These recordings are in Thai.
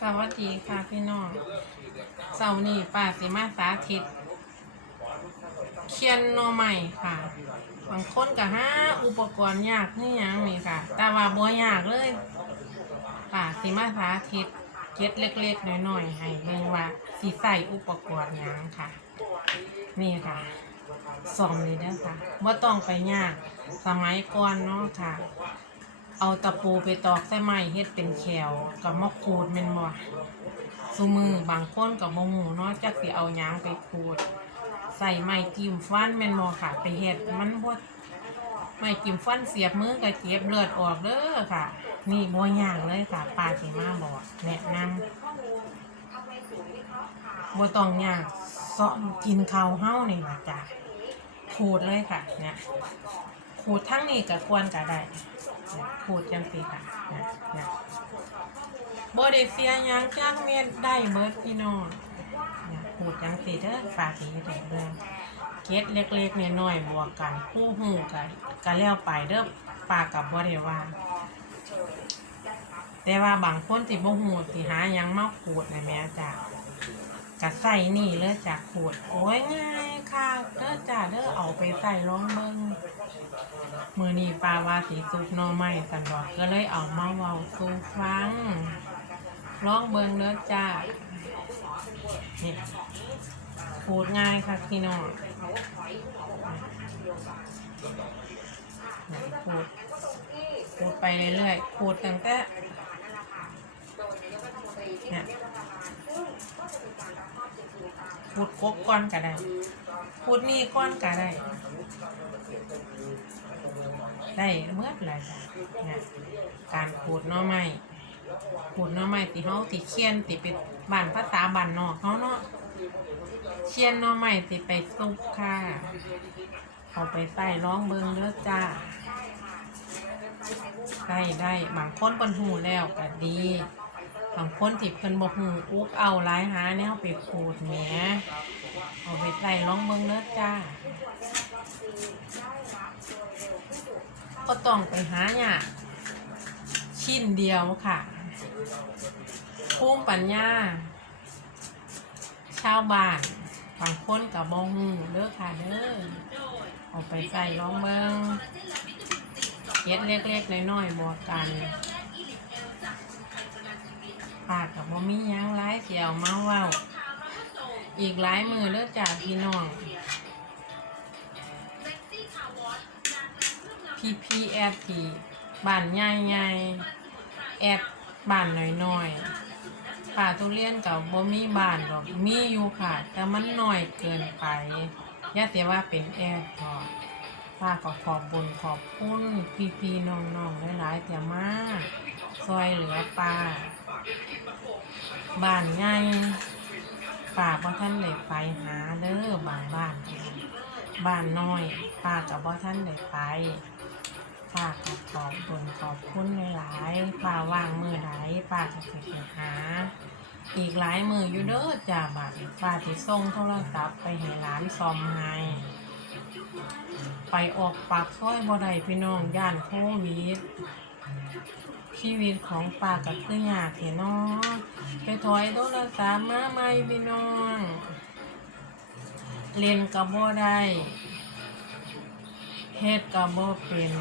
สวัสดีค่ะพี่น้องเสาร์นี้ป้าสิมาสาธิตเขียนหน่อใหม่ค่ะ บางคนก็ห้าอุปกรณ์ยากนี่ยังนี่ค่ะ แต่ว่าบ่ยากเลยป้าสิมาสาธิตเก็ดเล็กๆน้อยๆให้เบิ่งว่าสิใส่อุปกรณ์ยังค่ะ นี่ค่ะซ่อมนี่เด้อค่ะบ่าต้องไปยากสมัยก่อนเนาะค่ะ เอาตะปูไปตอกใส่ไม้เฮ็ดเป็นแขวกับมะขูดแม่นบ่ซุมือบางคนกับบ่ฮู้เนาะจักสิเอายังไปขูด ใส่ไม้จิ้มฟันแม่นบ่ค่ะไปเฮ็ดมันบ่ไม้จิ้มฟันเสียบมือก็เจ็บเลือดออกเด้อค่ะ นี่บ่ยากเลยค่ะป้าสิมาบอกแนะนำบ่ต้องยากซ้อมกินข้าวเฮานี่ล่ะจ้ะขูดเลยค่ะเนี่ยขูดทั้งนี้ก็ควรก็ได้ เนี่ยขูดจังซี่ค่ะเนี่ยเนี่ยบ่ได้เสียยังจักเม็ดได้เบิดพี่น้องเนี่ยขูดจังซี่เด้อฝากสิเฮ็ดให้เบิ่งเก็ดเล็กๆเนี่ยน้อยบวกกันคู่หูกันก็แล้วไปเด้อปากกับบ่ได้ว่าแต่ว่าบางคนสิบ่ฮู้สิหายังมาขูดนะแม่จ้ะ ก็ใส่นี่เลยจ้ะขูดโอ้ยง่ายค่ะเด้อจ้ะเด้อเอาไปใส่ลองเบิ่งมือนี้ปลาวาสีซุปหน่อไม้สันบอกก็เลยเอามาเว้าสู่ฟังลองเบิงเด้อจ้านี่ขูดง่ายค่ะพี่น้องขูดขูดไปเรื่อยๆขูดตั้งแต่เนี่ย ขูดกบก้อนก็ได้ขูดนี่ก้อนก็ได้ได้เมื่อไรจ้ะการขูดน่อไม้ขูดน่อไม้ตีเฮาตีเคียนตีเป็นบ้านภาษาบ้านนอกเขาเนาะเคียนน่อไม้ตีไปซุปค่ะเอาไปใส่ร้องเบิงเด้อจ้าได้ได้บางคนเพิ่นหูแล้วก็ดี บางคนที่เพิ่นบ่หูอุกเอาหลายหาแนวไปขูดแหมเอาไปใส่ร้องเบิงเด้อจ้าก็ต้องไปหาเนี่ยาชิ้นเดียวค่ะภูมิปัญญา ชาวบ้านบางคนกับบองเด้อค่ะเด้อเอาไปใส่ร้องเบิงเก็ดเล็กๆน้อยๆบวกกัน ปากกับบ่มียังร้ายเสียวมาเว้า อีกหลายมือเด้อจากพี่น้อง พีพีแอดทีบ้านใหญ่ใหญ่แอดบ้านน้อยน้อยๆป่าทุเรียนกับบ่มีบ้านหรอกมีอยู่ค่ะ แต่มันน้อยเกินไปย่าเสียว่าเป็นแอดพอป้าก็ขอบบุญขอบคุณพี่พี่ๆน้องนองหลายๆแต่มากซอยเหลือป้า บ้านใหญ่ป้าบ่ท่านได้ไปหาเด้อบางบ้านบ้านน้อยป้ากับบ่ท่านได้ไปป้าก็ขอบคุญขอบคุณหลายๆป้าว่างมือไหนป้าก็สิไปหา อีกหลายมืออยู่เด้อจ้าบัดป้าที่ส่งโทรศัพท์ไปให้หลานซ่อมให้ไปออกปากซอยบ่ได้พี่น้องย่านโควิด ชีวิตของป้าก็คือยากเถอะเนาะไปถอยโทรศัพท์มาใหม่พี่น้องเรียนก็บ่ได้เฮ็ดก็บ่เป็น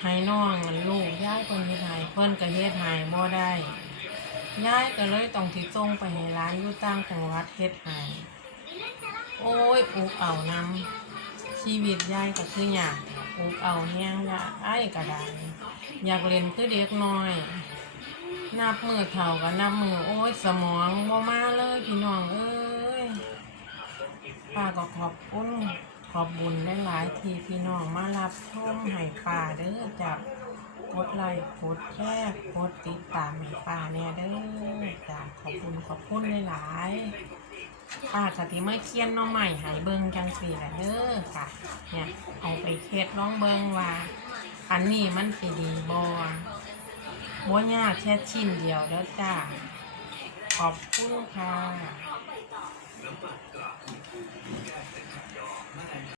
ให้น้องลูกย้ายคนเฮ็ดให้เพิ่นก็เฮ็ดให้บ่ได้ย้ายก็เลยต้องสิส่งไปให้ร้านอยู่ต่างจังหวัดเฮ็ดให้โอ้ยอุกเอานำชีวิตยายก็คือหยากอุกเอาแฮงละไอ้ก็ได้ อยากเรียนคือเด็กน้อย นับมือเท่ากับนับมือโอ้ยสมองบ่มาเลยพี่น้องเอ้ยป้าก็ขอบคุณขอบบุญหลายๆทีพี่น้องมารับชมให้ป้าเด้อจากกดไลค์กดแชร์กดติดตามให้ป้าเนี่ยเด้อจ้าขอบคุณขอบคุณหลายๆป้าก็ที่มาเคียนน้องใหม่ให้เบิ่งจังสี่แหละเด้อค่ะเนี่ยเอาไปเฮ็ดลองเบิ่งว่า อันนี้มันสีดีบอบัวยากแค่ชิ้นเดียวแล้วจ้า ขอบคุณค่ะ